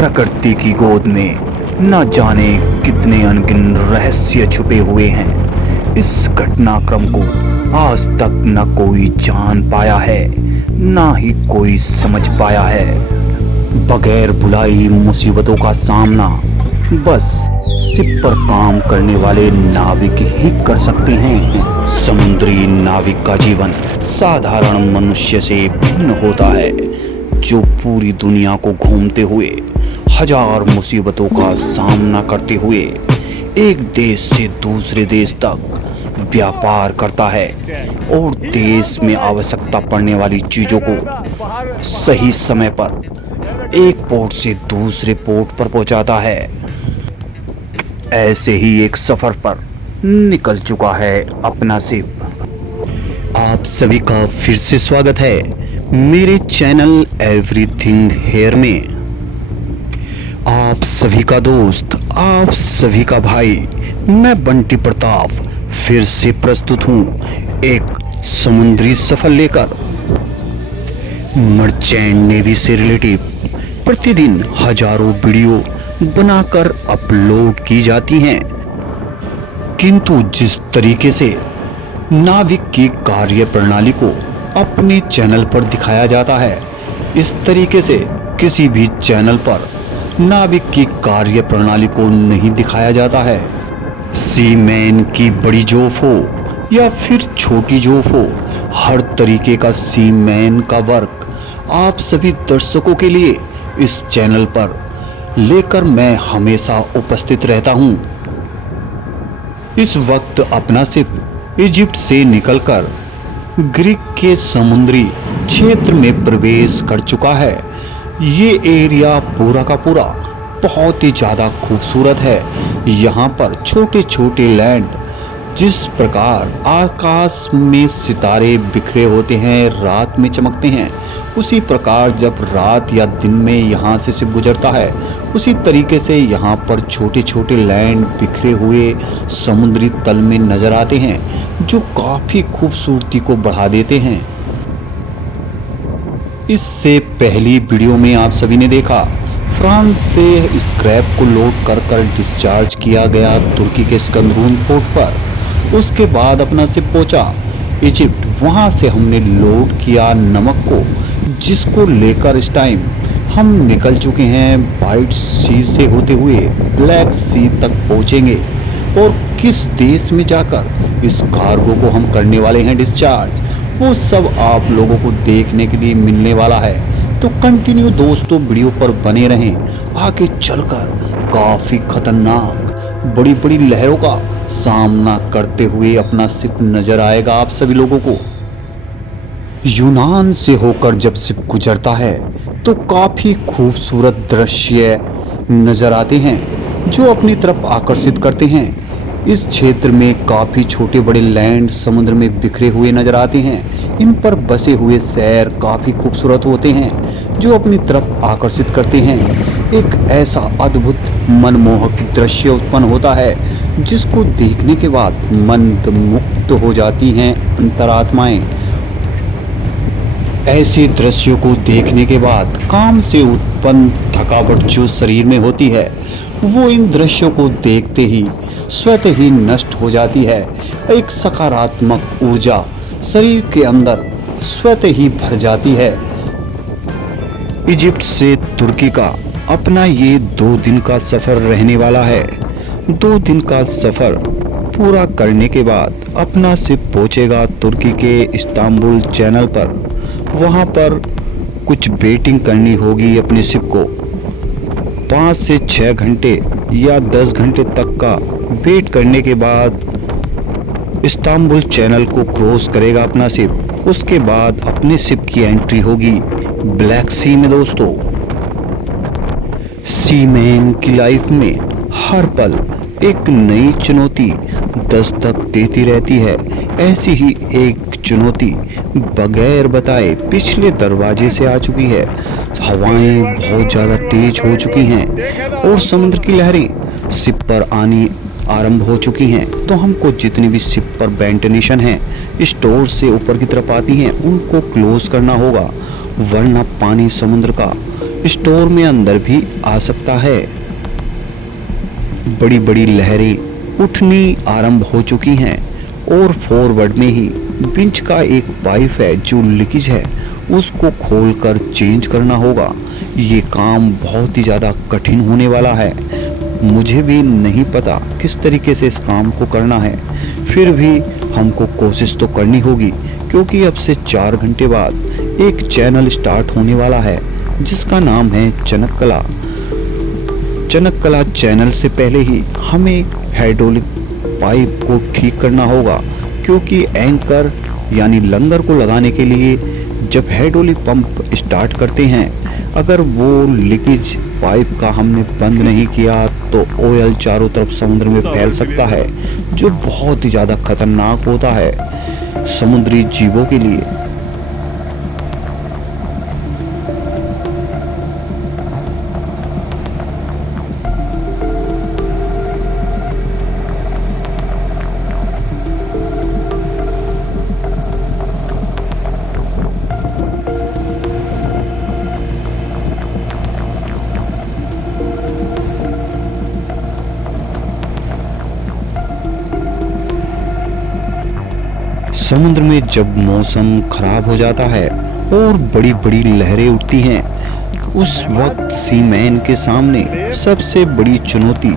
प्रकृति की गोद में न जाने कितने अनगिन रहस्य छुपे हुए हैं। इस घटनाक्रम को आज तक न कोई जान पाया है, ना ही कोई समझ पाया है। बगैर बुलाई मुसीबतों का सामना बस शिप पर काम करने वाले नाविक ही कर सकते हैं। समुद्री नाविक का जीवन साधारण मनुष्य से भिन्न होता है, जो पूरी दुनिया को घूमते हुए हजार मुसीबतों का सामना करते हुए एक देश से दूसरे देश तक व्यापार करता है और देश में आवश्यकता पड़ने वाली चीजों को सही समय पर एक पोर्ट से दूसरे पोर्ट पर पहुंचाता है। ऐसे ही एक सफर पर निकल चुका है अपना शिप। आप सभी का फिर से स्वागत है मेरे चैनल एवरीथिंग हेयर में। आप सभी का दोस्त, आप सभी का भाई, मैं बंटी प्रताप फिर से प्रस्तुत हूँ एक समुद्री सफर लेकर। मर्चेंट नेवी से रिलेटिव प्रतिदिन हजारों वीडियो बनाकर अपलोड की जाती हैं, किंतु जिस तरीके से नाविक की कार्य प्रणाली को अपने चैनल पर दिखाया जाता है, इस तरीके से किसी भी चैनल पर नाविक की कार्य प्रणाली को नहीं दिखाया जाता है। सीमैन की बड़ी जोफ हो या फिर छोटी जोफ हो, हर तरीके का सीमैन का वर्क आप सभी दर्शकों के लिए इस चैनल पर लेकर मैं हमेशा उपस्थित रहता हूं। इस वक्त अपना शिप इजिप्ट से निकलकर ग्रीक के समुद्री क्षेत्र में प्रवेश कर चुका है। ये एरिया पूरा का पूरा बहुत ही ज़्यादा खूबसूरत है। यहाँ पर छोटे छोटे लैंड, जिस प्रकार आकाश में सितारे बिखरे होते हैं, रात में चमकते हैं, उसी प्रकार जब रात या दिन में यहाँ से शिप गुजरता है, उसी तरीके से यहाँ पर छोटे छोटे लैंड बिखरे हुए समुद्री तल में नजर आते हैं, जो काफ़ी खूबसूरती को बढ़ा देते हैं। इससे पहली वीडियो में आप सभी ने देखा फ्रांस से स्क्रैप को लोड कर डिस्चार्ज किया गया तुर्की के स्कंदरून पोर्ट पर। उसके बाद अपना शिप पहुंचा इजिप्ट। वहां से हमने लोड किया नमक को, जिसको लेकर इस टाइम हम निकल चुके हैं व्हाइट सी से होते हुए ब्लैक सी तक पहुंचेंगे। और किस देश में जाकर इस कार्गो को हम करने वाले हैं डिस्चार्ज, वो सब आप लोगों को देखने के लिए मिलने वाला है। तो कंटिन्यू दोस्तों वीडियो पर बने रहें। आगे चलकर काफ़ी खतरनाक बड़ी बड़ी लहरों का सामना करते हुए अपना शिप नजर आएगा आप सभी लोगों को। यूनान से होकर जब शिप गुजरता है तो काफ़ी खूबसूरत दृश्य नजर आते हैं, जो अपनी तरफ आकर्षित करते हैं। इस क्षेत्र में काफ़ी छोटे बड़े लैंड समुद्र में बिखरे हुए नजर आते हैं। इन पर बसे हुए शहर काफ़ी खूबसूरत होते हैं, जो अपनी तरफ आकर्षित करते हैं। एक ऐसा अद्भुत मनमोहक दृश्य उत्पन्न होता है, जिसको देखने के बाद मंत्रमुग्ध हो जाती हैं अंतरात्माएं। ऐसे दृश्यों को देखने के बाद काम से उत्पन्न थकावट जो शरीर में होती है, वो इन दृश्यों को देखते ही स्वतः ही नष्ट हो जाती है। एक सकारात्मक ऊर्जा शरीर के अंदर स्वतः ही भर जाती है। इजिप्ट से तुर्की का अपना ये 2 दिन का सफ़र रहने वाला है। 2 दिन का सफ़र पूरा करने के बाद अपना शिप पहुंचेगा तुर्की के इस्तांबुल चैनल पर। वहां पर कुछ वेटिंग करनी होगी अपने शिप को। 5 से 6 घंटे या 10 घंटे तक का वेट करने के बाद इस्तांबुल चैनल को क्रॉस करेगा अपना शिप। उसके बाद अपने शिप की एंट्री होगी ब्लैक सी में। दोस्तों, सीमैन की लाइफ में हर पल एक नई चुनौती दस्तक देती रहती है। ऐसी ही एक चुनौती बगैर बताए पिछले दरवाजे से आ चुकी है। हवाएं बहुत ज़्यादा तेज हो चुकी हैं और समुद्र की लहरें शिप पर आनी आरंभ हो चुकी हैं। तो हमको जितनी भी शिप पर वेंटिलेशन है, स्टोर से ऊपर की तरफ आती हैं, उनको क्लोज करना होगा, वरना पानी समुद्र का स्टोर में अंदर भी आ सकता है। बड़ी बड़ी लहरें उठनी आरंभ हो चुकी हैं और फॉरवर्ड में ही विंच का एक पाइप है जो लीकेज है, उसको खोलकर चेंज करना होगा। ये काम बहुत ही ज़्यादा कठिन होने वाला है। मुझे भी नहीं पता किस तरीके से इस काम को करना है, फिर भी हमको कोशिश तो करनी होगी, क्योंकि अब से 4 घंटे बाद एक चैनल स्टार्ट होने वाला है जिसका नाम है चनक कला। चनक कला चैनल से पहले ही हमें हाइड्रोलिक पाइप को ठीक करना होगा, क्योंकि एंकर यानी लंगर को लगाने के लिए जब हाइड्रोलिक पंप स्टार्ट करते हैं, अगर वो लीकेज पाइप का हमने बंद नहीं किया तो ऑयल चारों तरफ समुद्र में फैल सकता है, जो बहुत ही ज़्यादा खतरनाक होता है समुद्री जीवों के लिए। समुद्र में जब मौसम खराब हो जाता है और बड़ी बड़ी लहरें उठती हैं, उस वक्त सीमैन के सामने सबसे बड़ी चुनौती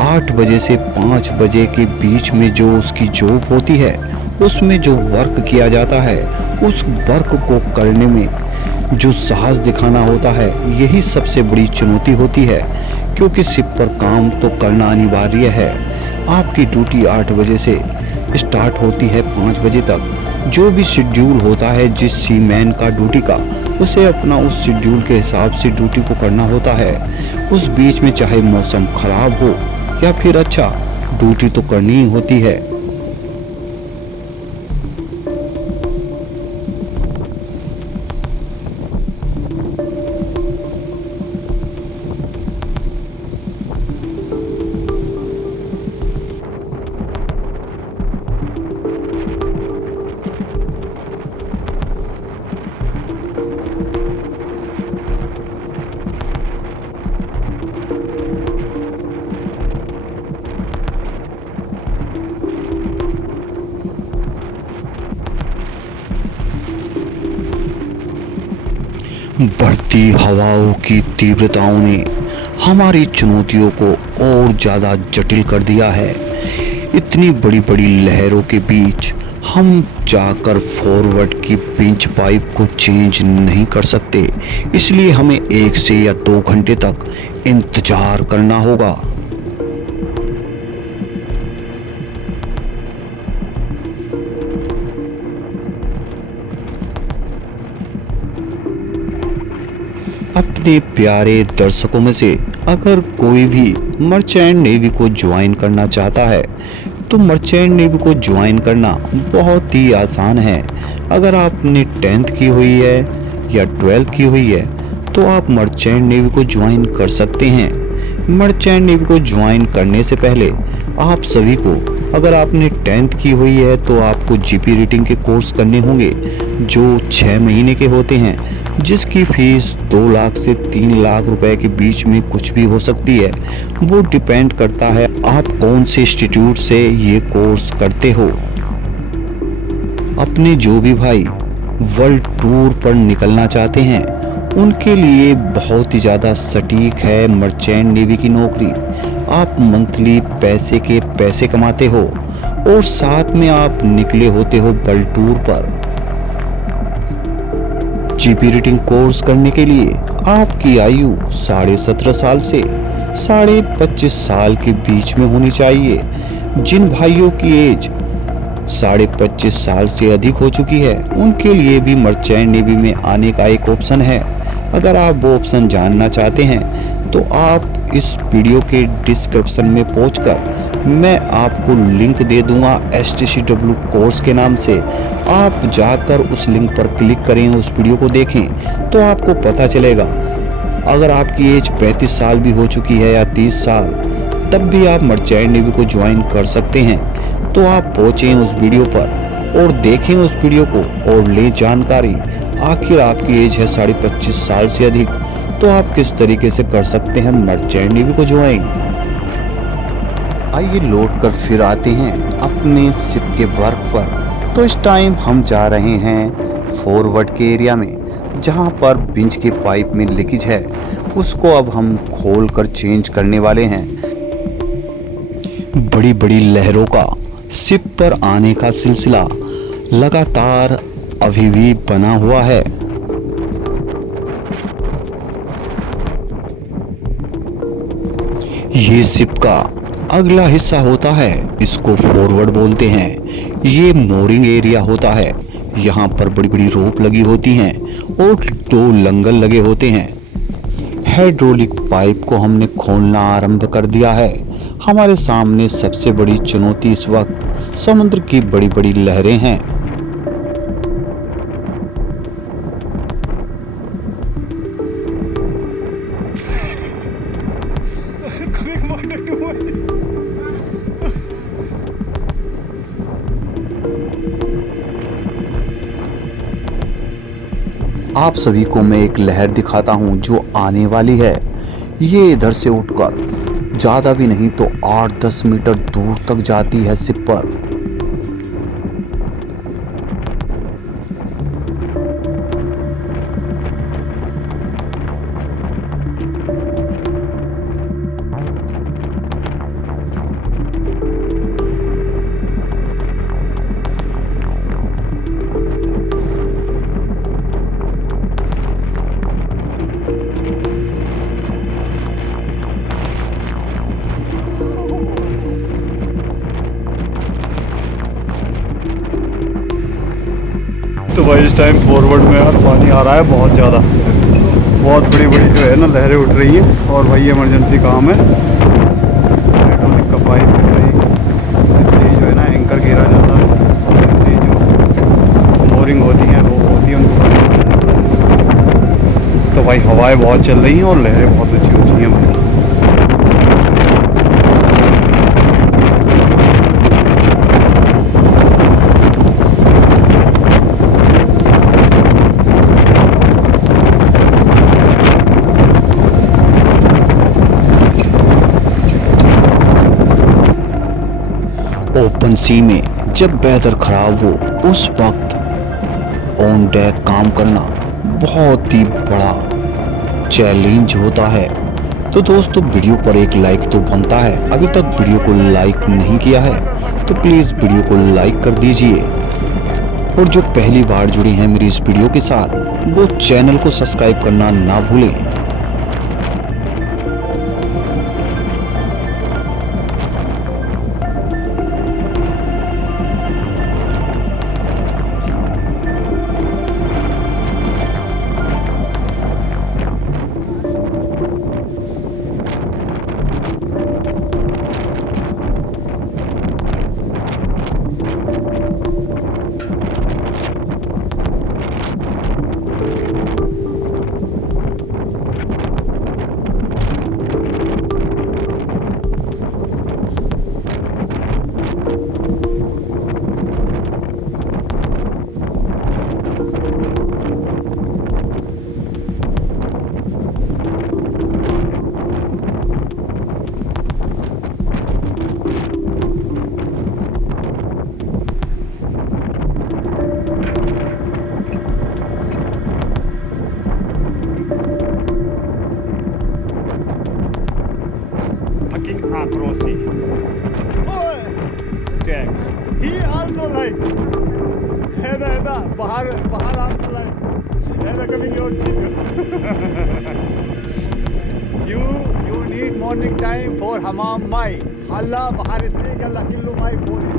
8 बजे से 5 बजे के बीच में जो उसकी जॉब होती है, उसमें जो वर्क किया जाता है, उस वर्क को करने में जो साहस दिखाना होता है, यही सबसे बड़ी चुनौती होती है। क्योंकि शिप पर काम तो करना अनिवार्य है। आपकी ड्यूटी 8 बजे से स्टार्ट होती है 5 बजे तक। जो भी शेड्यूल होता है जिस सीमैन का ड्यूटी का, उसे अपना उस शेड्यूल के हिसाब से ड्यूटी को करना होता है। उस बीच में चाहे मौसम खराब हो या फिर अच्छा, ड्यूटी तो करनी ही होती है। बढ़ती हवाओं की तीव्रताओं ने हमारी चुनौतियों को और ज़्यादा जटिल कर दिया है। इतनी बड़ी बड़ी लहरों के बीच हम जाकर फॉरवर्ड की पिंच पाइप को चेंज नहीं कर सकते, इसलिए हमें 1 से या 2 घंटे तक इंतजार करना होगा। अपने प्यारे दर्शकों में से अगर कोई भी मर्चेंट नेवी को ज्वाइन करना चाहता है, तो मर्चेंट नेवी को ज्वाइन करना बहुत ही आसान है। अगर आपने 10th की हुई है या 12th की हुई है, तो आप मर्चेंट नेवी को ज्वाइन कर सकते हैं। मर्चेंट नेवी को ज्वाइन करने से पहले आप सभी को, अगर आपने 10th की हुई है तो आपको जीपी रेटिंग के कोर्स करने होंगे, जो 6 महीने के होते हैं, जिसकी फीस 2 लाख से 3 लाख रुपए के बीच में कुछ भी हो सकती है। वो डिपेंड करता है आप कौन से इंस्टीट्यूट से ये कोर्स करते हो। अपने जो भी भाई वर्ल्ड टूर पर निकलना चाहते हैं, उनके लिए बहुत ही ज़्यादा सटीक है मर्चेंट नेवी की नौकरी। आप मंथली पैसे के पैसे कमाते हो और साथ में आप निकले होते हो वर्ल्ड टूर पर। जीपी रेटिंग कोर्स करने के लिए आपकी आयु 17.5 साल से 25.5 साल के बीच में होनी चाहिए। जिन भाइयों की एज 25.5 साल से अधिक हो चुकी है, उनके लिए भी मर्चेंट नेवी में आने का एक ऑप्शन है। अगर आप वो ऑप्शन जानना चाहते हैं तो आप इस वीडियो के डिस्क्रिप्शन में पहुंचकर मैं आपको लिंक दे दूंगा STCW कोर्स के नाम से। आप जाकर उस लिंक पर क्लिक करें, उस वीडियो को देखें तो आपको पता चलेगा। अगर आपकी एज 35 साल भी हो चुकी है या 30 साल, तब भी आप मर्चेंट नेवी को ज्वाइन कर सकते हैं। तो आप पहुँचें उस वीडियो पर और देखें उस वीडियो को और लें जानकारी। आखिर आपकी एज है 25.5 साल से अधिक, तो आप किस तरीके से कर सकते हैं मर्चेंट नेवी को ज्वाइन। आइए लौट कर फिर आते हैं अपने शिप के वर्क पर। तो इस टाइम हम जा रहे हैं फॉरवर्ड के एरिया में, जहां पर बिंच के पाइप में लीकेज है, उसको अब हम खोल कर चेंज करने वाले हैं। बड़ी बड़ी लहरों का शिप पर आने का सिलसिला लगातार अभी भी बना हुआ है। ये शिप का अगला हिस्सा होता है, इसको फॉरवर्ड बोलते हैं। ये मोरिंग एरिया होता है। यहाँ पर बड़ी बड़ी रोप लगी होती हैं और 2 लंगर लगे होते हैं। हाइड्रोलिक पाइप को हमने खोलना आरंभ कर दिया है। हमारे सामने सबसे बड़ी चुनौती इस वक्त समुद्र की बड़ी बड़ी लहरें हैं। आप सभी को मैं एक लहर दिखाता हूं जो आने वाली है। ये इधर से उठकर ज़्यादा भी नहीं तो 8-10 मीटर दूर तक जाती है शिप पर। तो भाई इस टाइम फॉरवर्ड में यार पानी आ रहा है बहुत ज़्यादा, बहुत बड़ी बड़ी जो है ना लहरें उठ रही हैं। और भाई इमरजेंसी काम है, हाइड्रोलिक का पाइप है भाई, इससे ही जो है ना एंकर घेरा जाता है, इससे ही जो मोरिंग होती हैं वो होती है उनको। तो भाई हवाएं बहुत चल रही हैं और लहरें बहुत ऊँची ऊँची हैं भाई। ओपन सी में जब वेदर खराब हो उस वक्त ऑन डेक काम करना बहुत ही बड़ा चैलेंज होता है। तो दोस्तों वीडियो पर एक लाइक तो बनता है। अभी तक वीडियो को लाइक नहीं किया है तो प्लीज़ वीडियो को लाइक कर दीजिए। और जो पहली बार जुड़े हैं मेरी इस वीडियो के साथ वो चैनल को सब्सक्राइब करना ना भूलें। Rossi. Jack. He also like. Heda. Bahar also like. Heda coming your teacher. You need morning time for hammam mai. Halla bahar speak Allah killu mai for you.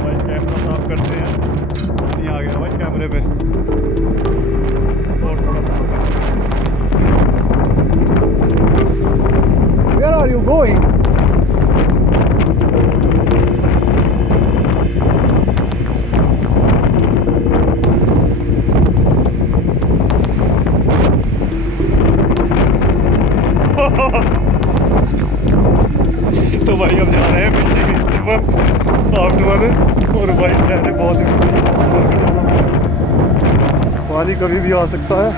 भाई camera साफ करते हैं, पानी आ गया भाई कैमरे पे और थोड़ा साफ करते हैं। Where are you going? तो भाई अब जा रहे हैं पीछे के हिस्से पर आउट वाले, और भाई लहरें बहुत पानी कभी भी आ सकता है।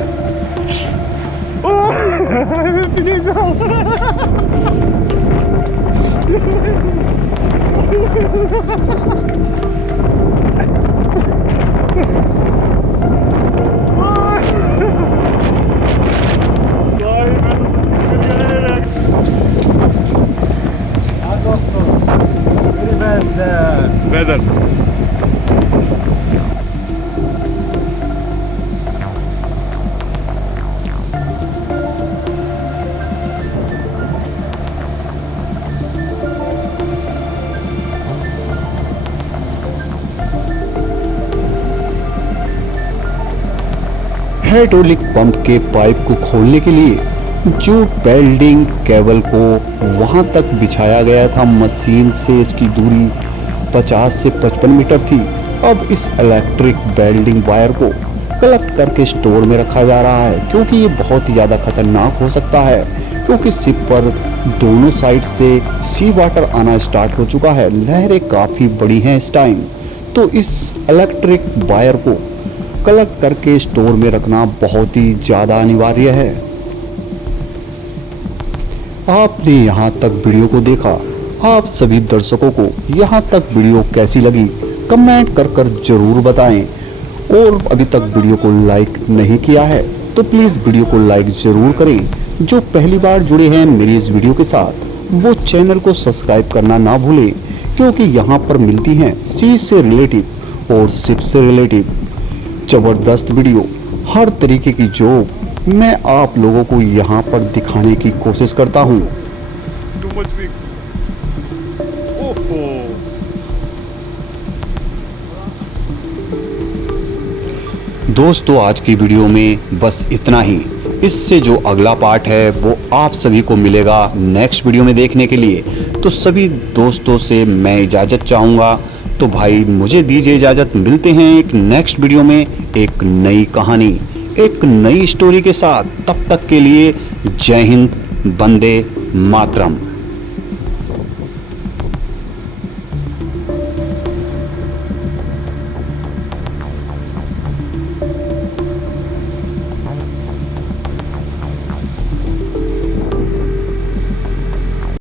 वेदर हाइड्रोलिक पंप के पाइप को खोलने के लिए जो वेल्डिंग केबल को वहां तक बिछाया गया था, मशीन से इसकी दूरी 50 से 55 मीटर थी। अब इस इलेक्ट्रिक वेल्डिंग वायर को कलेक्ट करके स्टोर में रखा जा रहा है, क्योंकि ये बहुत ही ज़्यादा खतरनाक हो सकता है, क्योंकि शिप पर दोनों साइड से सी वाटर आना स्टार्ट हो चुका है। लहरें काफ़ी बड़ी हैं इस टाइम, तो इस इलेक्ट्रिक वायर को कलेक्ट करके स्टोर में रखना बहुत ही ज़्यादा अनिवार्य है। आपने यहाँ तक वीडियो को देखा, आप सभी दर्शकों को यहाँ तक वीडियो कैसी लगी कमेंट कर जरूर बताएं, और अभी तक वीडियो को लाइक नहीं किया है तो प्लीज़ वीडियो को लाइक ज़रूर करें। जो पहली बार जुड़े हैं मेरी इस वीडियो के साथ वो चैनल को सब्सक्राइब करना ना भूलें, क्योंकि यहाँ पर मिलती हैं सी से रिलेटिव और शिप से रिलेटिव ज़बरदस्त वीडियो हर तरीके की, जो मैं आप लोगों को यहाँ पर दिखाने की कोशिश करता हूँ। Too much big. ओहो दोस्तों, आज की वीडियो में बस इतना ही। इससे जो अगला पार्ट है वो आप सभी को मिलेगा नेक्स्ट वीडियो में देखने के लिए। तो सभी दोस्तों से मैं इजाज़त चाहूँगा, तो भाई मुझे दीजिए इजाज़त। मिलते हैं एक नेक्स्ट वीडियो में एक नई कहानी, एक नई स्टोरी के साथ। तब तक के लिए जय हिंद, वंदे मातरम।